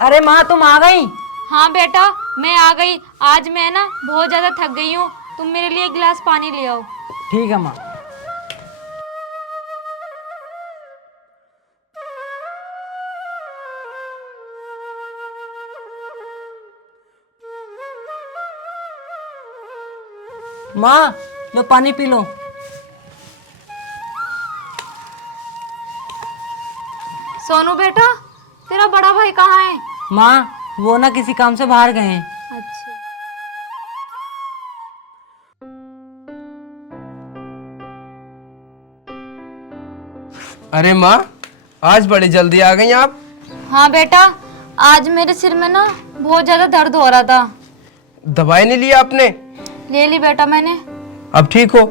अरे माँ तुम आ गई। हाँ बेटा मैं आ गई। आज मैं ना बहुत ज़्यादा थक गई हूँ, तुम मेरे लिए एक गिलास पानी ले आओ। ठीक है माँ। माँ लो पानी पी लो। सोनू बेटा तेरा बड़ा भाई कहाँ है? माँ वो ना किसी काम से बाहर गए हैं। अच्छा। अरे माँ, आज बड़ी जल्दी आ गई आप। हाँ बेटा, आज मेरे सिर में ना बहुत ज़्यादा दर्द हो रहा था। दवाई नहीं ली आपने? ले ली बेटा मैंने। अब ठीक हो?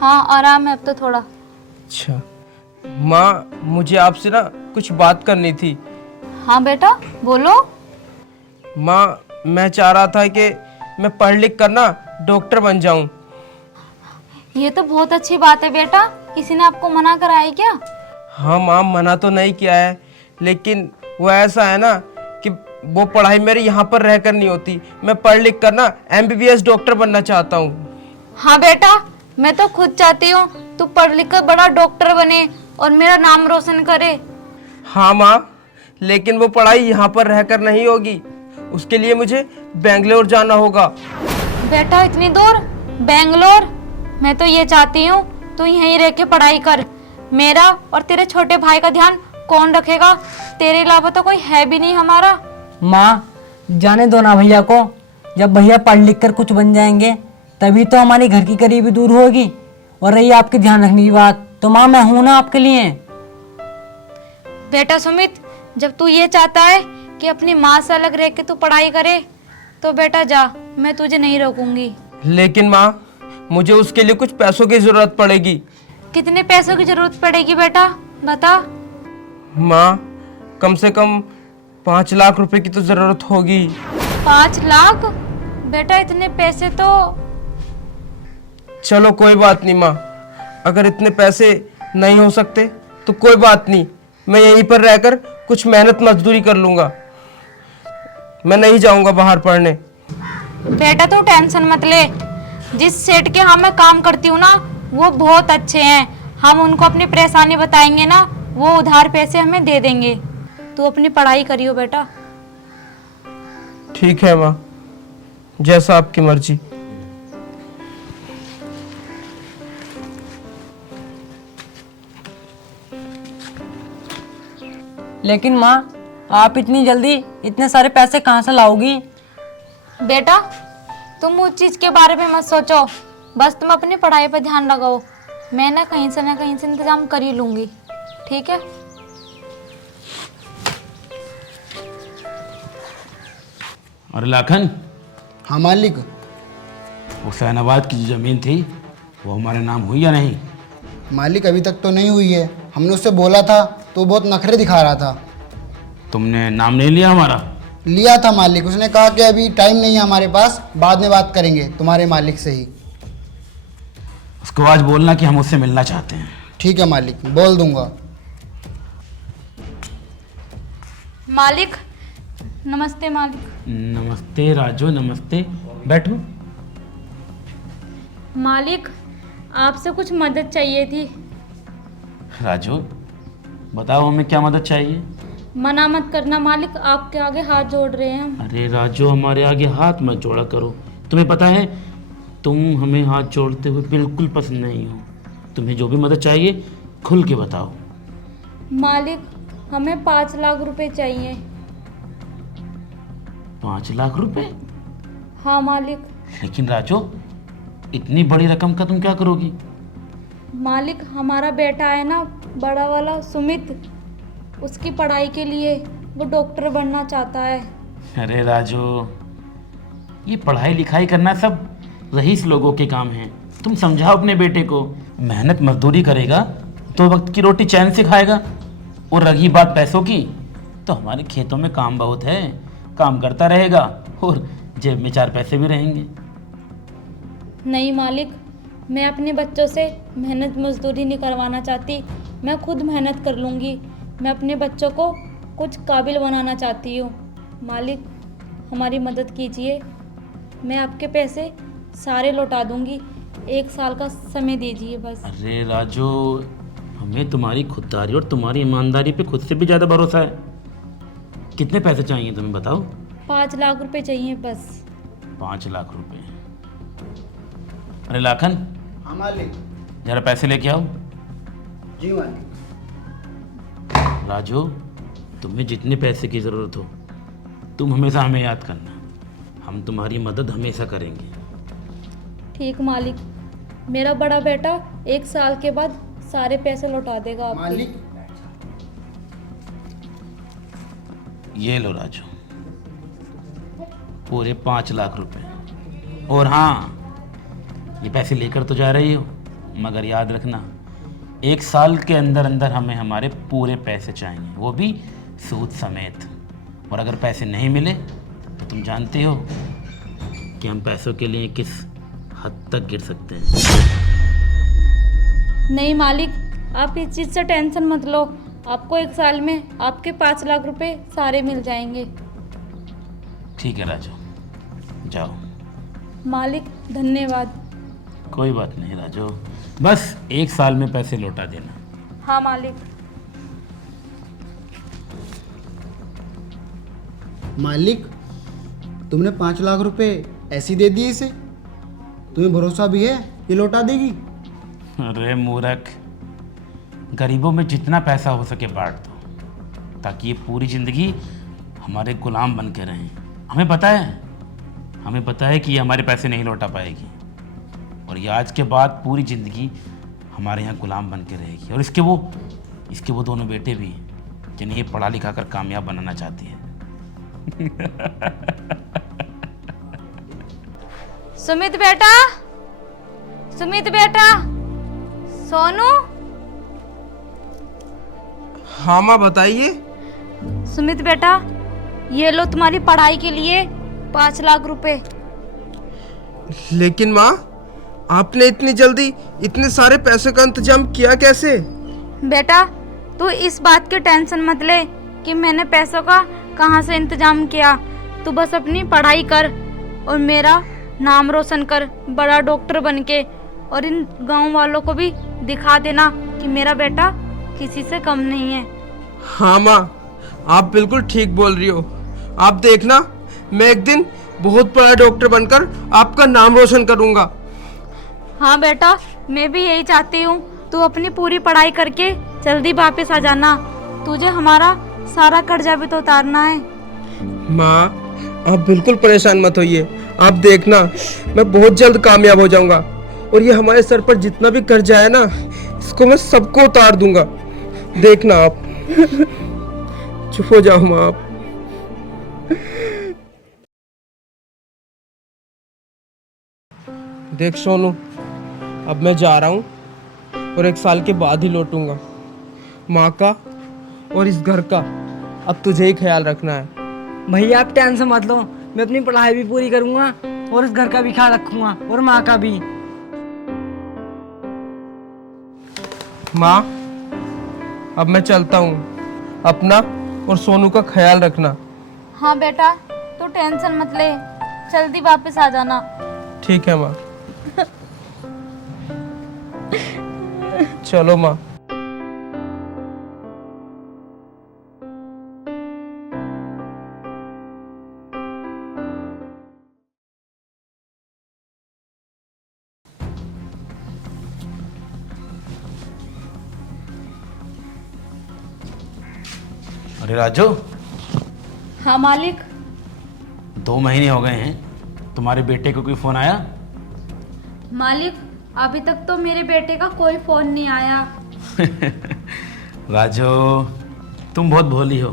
हाँ आराम है अब तो थोड़ा। अच्छा माँ, मुझे आपसे ना कुछ बात करनी थी। हाँ बेटा बोलो। माँ मैं चाह रहा था कि मैं पढ़ लिख कर ना डॉक्टर बन जाऊं। ये तो बहुत अच्छी बात है बेटा, किसी ने आपको मना कराया है क्या? हाँ माँ, मना तो नहीं किया है, लेकिन वो ऐसा है ना कि वो पढ़ाई मेरी यहाँ पर रहकर नहीं होती। मैं पढ़ लिख कर ना MBBS डॉक्टर बनना चाहता हूँ। हाँ बेटा मैं तो खुद चाहती हूँ तू पढ़ लिख कर बड़ा डॉक्टर बने और मेरा नाम रोशन करे। हाँ माँ, लेकिन वो पढ़ाई यहाँ पर रहकर नहीं होगी, उसके लिए मुझे बेंगलोर जाना होगा। बेटा इतनी दूर बेंगलोर? मैं तो ये चाहती हूँ तू यहीं रह के पढ़ाई कर। मेरा और तेरे छोटे भाई का ध्यान कौन रखेगा? तेरे अलावा तो कोई है भी नहीं हमारा। माँ जाने दो ना भैया को, जब भैया पढ़ लिख कर कुछ बन जाएंगे तभी तो हमारी घर की गरीबी दूर होगी। और रही आपके ध्यान रखने की बात, तो माँ मैं हूं ना आपके लिए। बेटा सुमित, जब तू ये चाहता है कि अपनी माँ से अलग रह के तू पढ़ाई करे तो बेटा जा, मैं तुझे नहीं रोकूंगी। लेकिन माँ मुझे उसके लिए कुछ पैसों की जरूरत पड़ेगी। कितने पैसों की जरूरत पड़ेगी बेटा बता। माँ कम से कम 5 लाख रुपए की तो जरूरत होगी। 5 लाख? बेटा इतने पैसे तो। चलो कोई बात नहीं माँ, अगर इतने पैसे नहीं हो सकते तो कोई बात नहीं, मैं यहीं पर रहकर कुछ मेहनत मजदूरी कर लूंगा। मैं नहीं जाऊंगा बाहर पढ़ने। बेटा तू टेंशन मत ले, जिस सेठ के यहाँ मैं काम करती हूँ ना वो बहुत अच्छे हैं। हम उनको अपनी परेशानी बताएंगे ना, वो उधार पैसे हमें दे देंगे। तू अपनी पढ़ाई करियो बेटा। ठीक है माँ, जैसा आपकी मर्जी। लेकिन माँ आप इतनी जल्दी इतने सारे पैसे कहाँ से लाओगी? बेटा तुम उस चीज के बारे में मत सोचो, बस तुम अपनी पढ़ाई पर ध्यान लगाओ। मैं ना कहीं से इंतजाम कर ही लूंगी, ठीक है? और लाखन, हाँ मालिक। हुसैनाबाद की जो ज़मीन थी वो हमारे नाम हुई या नहीं? मालिक अभी तक तो नहीं हुई है, हमने उससे बोला था तो बहुत नखरे दिखा रहा था। तुमने नाम नहीं लिया हमारा? लिया था मालिक, उसने कहा कि अभी टाइम नहीं है हमारे पास, बाद में बात करेंगे तुम्हारे मालिक से ही। उसको आज बोलना कि हम उससे मिलना चाहते हैं। ठीक है मालिक, बोल दूंगा। मालिक नमस्ते। मालिक नमस्ते राजू, नमस्ते, बैठो। मालिक आपसे कुछ मदद चाहिए थी। राजू बताओ हमें क्या मदद चाहिए? मना मत करना मालिक, आपके आगे हाथ जोड़ रहे हैं हम। अरे राजू हमारे आगे हाथ मत जोड़ा करो, तुम्हें पता है तुम हमें हाथ जोड़ते हुए बिल्कुल पसंद नहीं हो। तुम्हें जो भी मदद चाहिए खुल के बताओ। मालिक हमें 5 लाख रुपए चाहिए। 5 लाख रुपए? हाँ मालिक। लेकिन राजू इतनी बड़ी रकम का तुम क्या करोगी? मालिक हमारा बेटा है ना बड़ा वाला सुमित, उसकी पढ़ाई के लिए वो डॉक्टर बनना चाहता है। अरे राजू ये पढ़ाई लिखाई करना सब रईस लोगों के काम हैं। तुम समझाओ अपने बेटे को, मेहनत मजदूरी करेगा तो वक्त की रोटी चैन से खाएगा। और रही बात पैसों की, तो हमारे खेतों में काम बहुत है, काम करता रहेगा और जेब में 4 पैसे भी रहेंगे। नहीं मालिक, मैं अपने बच्चों से मेहनत मजदूरी नहीं करवाना चाहती, मैं खुद मेहनत कर लूँगी। मैं अपने बच्चों को कुछ काबिल बनाना चाहती हूँ। मालिक हमारी मदद कीजिए, मैं आपके पैसे सारे लौटा दूंगी, 1 साल का समय दीजिए बस। अरे राजू, हमें तुम्हारी खुददारी और तुम्हारी ईमानदारी पे खुद से भी ज़्यादा भरोसा है। कितने पैसे चाहिए तुम्हें बताओ? 5 लाख रुपए चाहिए बस। 5 लाख रुपए? अरे लाखन, हाँ मालिक। जरा पैसे लेके आओ। जी मालिक। राजू, तुम्हें जितने पैसे की ज़रूरत हो तुम हमेशा हमें याद करना, हम तुम्हारी मदद हमेशा करेंगे। ठीक मालिक, मेरा बड़ा बेटा 1 साल के बाद सारे पैसे लौटा देगा आपको। मालिक ये लो राजू, पूरे 5 लाख रुपए। और हाँ, ये पैसे लेकर तो जा रही हो, मगर याद रखना 1 साल के अंदर अंदर हमें हमारे पूरे पैसे चाहिए, वो भी सूद समेत। और अगर पैसे नहीं मिले तो तुम जानते हो कि हम पैसों के लिए किस हद तक गिर सकते हैं। नहीं मालिक, आप इस चीज़ से टेंशन मत लो, आपको 1 साल में आपके 5 लाख रुपए सारे मिल जाएंगे। ठीक है राजू, जाओ। मालिक धन्यवाद। कोई बात नहीं राजू, बस 1 साल में पैसे लौटा देना। हाँ मालिक। मालिक, तुमने 5 लाख रुपए ऐसे ही दे दिए इसे? तुम्हें भरोसा भी है ये लौटा देगी? अरे मूर्ख, गरीबों में जितना पैसा हो सके बांट दो, ताकि ये पूरी ज़िंदगी हमारे गुलाम बन के रहें। हमें पता है कि ये हमारे पैसे नहीं लौटा पाएगी, और ये आज के बाद पूरी ज़िंदगी हमारे यहाँ गुलाम बन के रहेगी। और इसके वो दोनों बेटे भी हैं जिन्हें ये पढ़ा लिखा कर कामयाब बनाना चाहती है। सुमित बेटा, सुमित बेटा, सोनू। हाँ माँ बताइए। सुमित बेटा, ये लो तुम्हारी पढ़ाई के लिए 5 लाख रुपए। लेकिन माँ, आपने इतनी जल्दी इतने सारे पैसे का इंतजाम किया कैसे? बेटा तू इस बात की टेंशन मत ले कि मैंने पैसों का कहाँ से इंतजाम किया। तू बस अपनी पढ़ाई कर और मेरा नाम रोशन कर बड़ा डॉक्टर बनके, और इन गांव वालों को भी दिखा देना कि मेरा बेटा किसी से कम नहीं है। हाँ माँ, आप बिल्कुल ठीक बोल रही हो। आप देखना, मैं एक दिन बहुत बड़ा डॉक्टर बनकर आपका नाम रोशन करूँगा। हाँ बेटा, मैं भी यही चाहती हूँ। तू अपनी पूरी पढ़ाई करके जल्दी वापस आ जाना, तुझे हमारा सारा कर्जा भी तो उतारना है। माँ, आप बिल्कुल परेशान मत होइए। आप देखना, मैं बहुत जल्द कामयाब हो जाऊंगा, और ये हमारे सर पर जितना भी कर्जा है ना, इसको मैं सबको उतार दूंगा। देखना आप। चुप हो जाओ माँ आप। देख सोनू, अब मैं जा रहा हूँ और 1 साल के बाद ही लौटूंगा। माँ का और इस घर का अब तुझे ही ख्याल रखना है। भैया आप टेंशन मत लो, मैं अपनी पढ़ाई भी पूरी करूँगा और इस घर का भी ख्याल रखूँगा और माँ का भी। माँ, अब मैं चलता हूँ। अपना और सोनू का ख्याल रखना। हाँ बेटा, तू टेंशन मत ले, जल्दी वापस आ जाना। ठीक है माँ। चलो माँ। अरे राजू, हाँ मालिक। 2 महीने हो गए हैं, तुम्हारे बेटे को कोई फ़ोन आया? मालिक अभी तक तो मेरे बेटे का कोई फ़ोन नहीं आया। राजू, तुम बहुत भोली हो।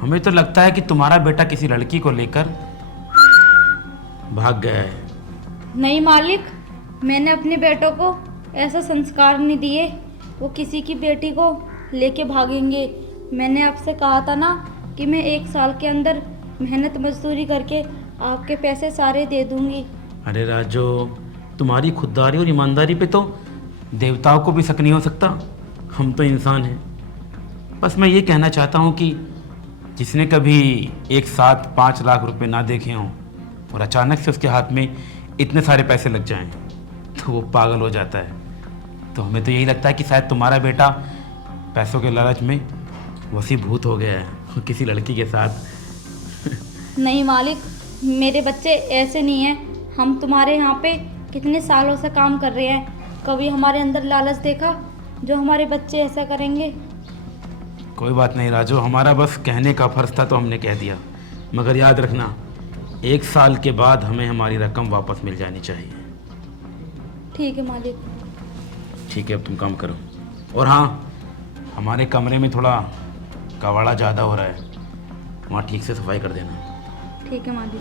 हमें तो लगता है कि तुम्हारा बेटा किसी लड़की को लेकर भाग गया है। नहीं मालिक, मैंने अपने बेटों को ऐसा संस्कार नहीं दिए वो किसी की बेटी को लेके भागेंगे। मैंने आपसे कहा था ना कि मैं 1 साल के अंदर मेहनत मजदूरी करके आपके पैसे सारे दे दूंगी। अरे राजू, तुम्हारी खुददारी और ईमानदारी पे तो देवताओं को भी शक नहीं हो सकता। हम तो इंसान हैं। बस मैं ये कहना चाहता हूँ कि जिसने कभी एक साथ 5 लाख रुपए ना देखे हों और अचानक से उसके हाथ में इतने सारे पैसे लग जाएं तो वो पागल हो जाता है। तो हमें तो यही लगता है कि शायद तुम्हारा बेटा पैसों के लालच में वशीभूत हो गया है किसी लड़की के साथ। नहीं मालिक, मेरे बच्चे ऐसे नहीं हैं। हम तुम्हारे यहाँ पे कितने सालों से काम कर रहे हैं, कभी हमारे अंदर लालच देखा जो हमारे बच्चे ऐसा करेंगे? कोई बात नहीं राजू, हमारा बस कहने का फर्ज था तो हमने कह दिया। मगर याद रखना 1 साल के बाद हमें हमारी रकम वापस मिल जानी चाहिए। ठीक है मालिक। ठीक है, अब तुम काम करो। और हाँ, हमारे कमरे में थोड़ा कबाड़ा ज़्यादा हो रहा है, वहाँ ठीक से सफाई कर देना। ठीक है मालिक।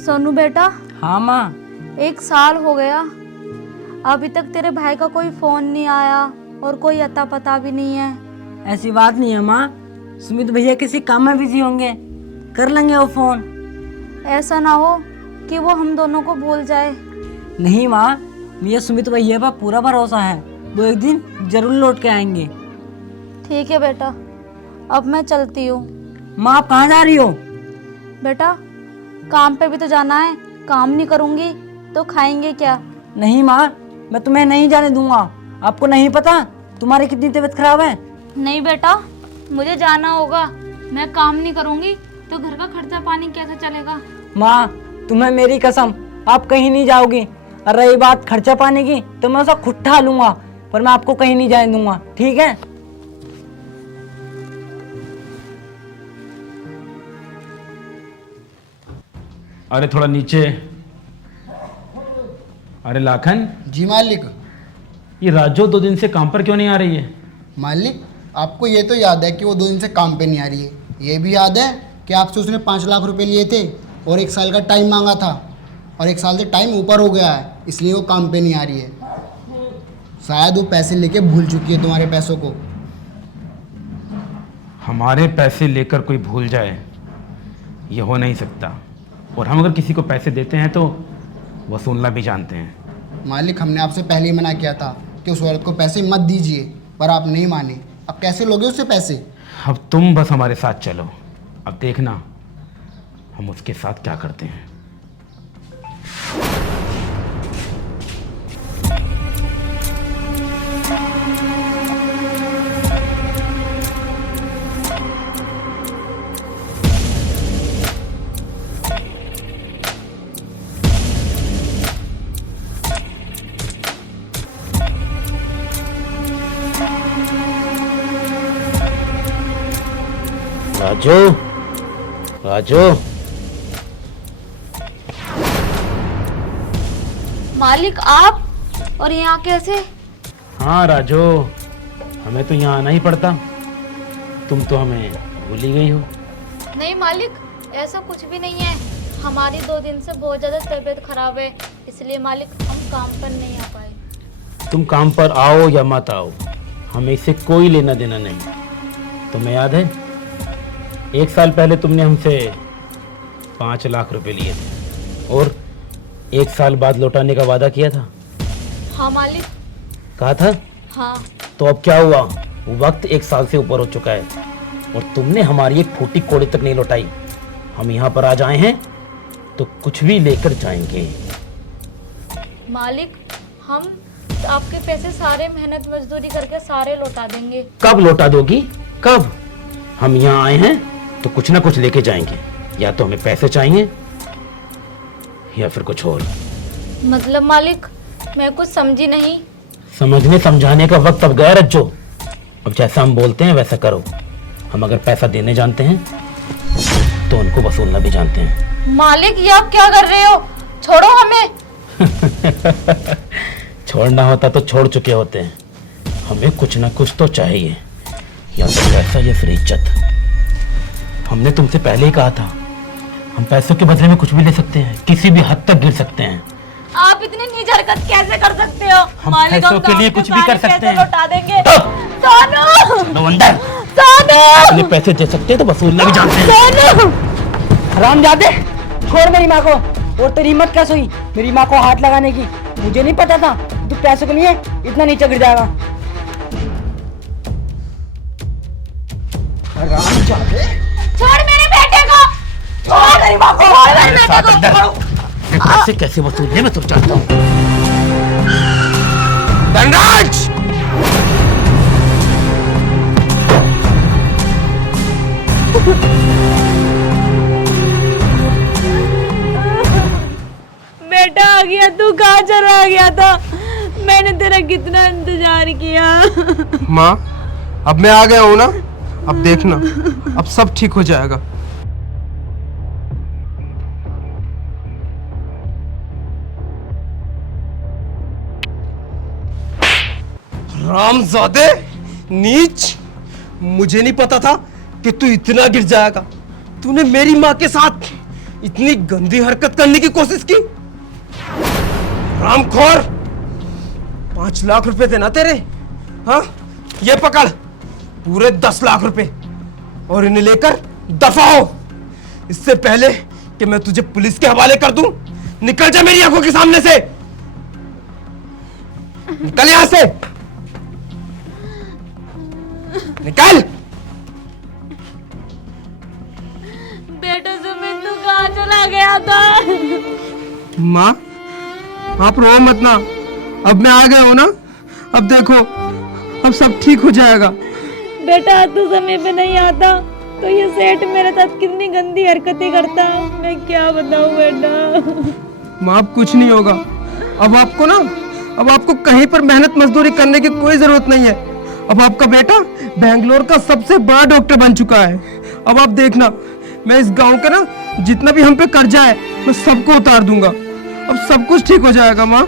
सोनू बेटा, हाँ माँ। 1 साल हो गया, अभी तक तेरे भाई का कोई फोन नहीं आया और कोई अता पता भी नहीं है। ऐसी बात नहीं है माँ, सुमित भैया किसी काम में बिजी होंगे, कर लेंगे वो फोन। ऐसा ना हो कि वो हम दोनों को भूल जाए। नहीं माँ, मुझे सुमित भैया पर पूरा भरोसा है, वो एक दिन जरूर लौट के आएंगे। ठीक है बेटा, अब मैं चलती हूँ। माँ आप कहाँ जा रही हो? बेटा, काम पे भी तो जाना है, काम नहीं करूँगी तो खाएंगे क्या? नहीं माँ, मैं तुम्हें नहीं जाने दूंगा। आपको नहीं पता तुम्हारी कितनी तबीयत खराब है? नहीं बेटा, मुझे जाना होगा। मैं काम नहीं करूँगी तो घर का खर्चा पानी कैसे चलेगा? माँ तुम्हें मेरी कसम, आप कहीं नहीं जाओगी। और रही बात खर्चा पानी की तो मैं उसका खुद ठा लूंगा, पर मैं आपको कहीं नहीं जाने दूंगा, ठीक है? अरे थोड़ा नीचे। अरे लाखन, जी मालिक। ये राजू 2 दिन से काम पर क्यों नहीं आ रही है? मालिक, आपको ये तो याद है कि वो 2 दिन से काम पे नहीं आ रही है। ये भी याद है कि आपसे उसने 5 लाख रुपए लिए थे और 1 साल का टाइम मांगा था, और 1 साल से टाइम ऊपर हो गया है, इसलिए वो काम पे नहीं आ रही है। शायद वो पैसे लेके भूल चुकी है तुम्हारे पैसों को। हमारे पैसे लेकर कोई भूल जाए, ये हो नहीं सकता। और हम अगर किसी को पैसे देते हैं तो वसूलना भी जानते हैं। मालिक, हमने आपसे पहले ही मना किया था कि उस औरत को पैसे मत दीजिए, पर आप नहीं माने। अब कैसे लोगे उससे पैसे? अब तुम बस हमारे साथ चलो, अब देखना हम उसके साथ क्या करते हैं। राजू, राजू। मालिक आप, और यहाँ कैसे? हाँ राजू, हमें तो यहाँ आना ही पड़ता, तुम तो हमें भूल ही गई हो। नहीं मालिक, ऐसा कुछ भी नहीं है। हमारी 2 दिन से बहुत ज़्यादा तबीयत खराब है, इसलिए मालिक हम काम पर नहीं आ पाए। तुम काम पर आओ या मत आओ, हमें इससे कोई लेना देना नहीं। तुम्हें याद है 1 साल पहले तुमने हमसे 5 लाख रुपए लिए थे और 1 साल बाद लौटाने का वादा किया था। हाँ मालिक। कहा था? हाँ। तो अब क्या हुआ? वक्त 1 साल से ऊपर हो चुका है और तुमने हमारी एक फूटी कौड़ी तक नहीं लौटाई। हम यहाँ पर आज आए हैं तो कुछ भी लेकर जाएंगे। मालिक, हम आपके पैसे सारे मेहनत मजदूरी करके सारे लौटा देंगे। कब लौटा दोगी? कब? हम यहाँ आए हैं तो कुछ ना कुछ लेके जाएंगे, या तो हमें पैसे चाहिए या फिर कुछ और। मतलब मालिक, मैं कुछ समझी नहीं। समझने समझाने का वक्त अब गया रज्जो। अब जैसा हम बोलते हैं वैसा करो। हम अगर पैसा देने जानते हैं तो उनको वसूलना भी जानते हैं। मालिक, ये आप क्या कर रहे हो? छोड़ो हमें। छोड़ना होता तो छोड़ चुके होते हैं। हमें कुछ ना कुछ तो चाहिए, या तो पैसा या फिर इज्जत। हमने तुमसे पहले ही कहा था, हम पैसों के बदले में कुछ भी ले सकते हैं, किसी भी हद तक गिर सकते हैं। आप इतनी नीच हरकत कैसे कर सकते हो? हम मालिक, पैसों के तो लिए आपके कुछ भी कर सारे सकते पैसे हैं। लौटा देंगे। तो सोनू! चलो अंदर। सोनू! अपने पैसे दे सकते हैं तो वसूलना भी जानते हैं। सोनू! हरामजादे, छोड़ मेरी माँ को। और तेरी हिम्मत कैसे हुई मेरी माँ को हाथ लगाने की? मुझे नहीं पता था तू पैसों के लिए इतना नीचे गिर जाएगा। छोड़ मेरे बेटे को, छोड़ मेरी माँ को, छोड़ मेरे बेटे को। पैसे कैसे वसूलने में तुम जानता हूँ। धनराज! बेटा आ गया, तू कहाँ चला गया था? मैंने तेरा कितना इंतजार किया। माँ, अब मैं आ गया हूँ ना, अब देखना, अब सब ठीक हो जाएगा। रामजादे, नीच, मुझे नहीं पता था कि तू इतना गिर जाएगा। तूने मेरी माँ के साथ इतनी गंदी हरकत करने की कोशिश की। रामखोर, 5 लाख रुपए थे ना तेरे? हाँ, ये पकड़, पूरे 10 लाख रुपए, और इन्हें लेकर दफा हो, इससे पहले कि मैं तुझे पुलिस के हवाले कर दूं। निकल जा मेरी आंखों के सामने से, निकल यहां से, निकल। बेटा सुमित, तू कहाँ चला गया था? माँ, आप रो मत ना, अब मैं आ गया हूं ना, अब देखो, अब सब ठीक हो जाएगा। बेटा तू समय पे नहीं आता तो ये सेठ मेरे साथ कितनी गंदी हरकतें करता, मैं क्या बताऊं बेटा। माँ, अब कुछ नहीं होगा। अब आपको ना, अब आपको कहीं पर मेहनत मजदूरी करने की कोई जरूरत नहीं है। अब आपका बेटा बेंगलोर का सबसे बड़ा डॉक्टर बन चुका है। अब आप देखना, मैं इस गांव का ना जितना भी हम पे कर्जा है मैं सबको उतार दूंगा। अब सब कुछ ठीक हो जाएगा माँ।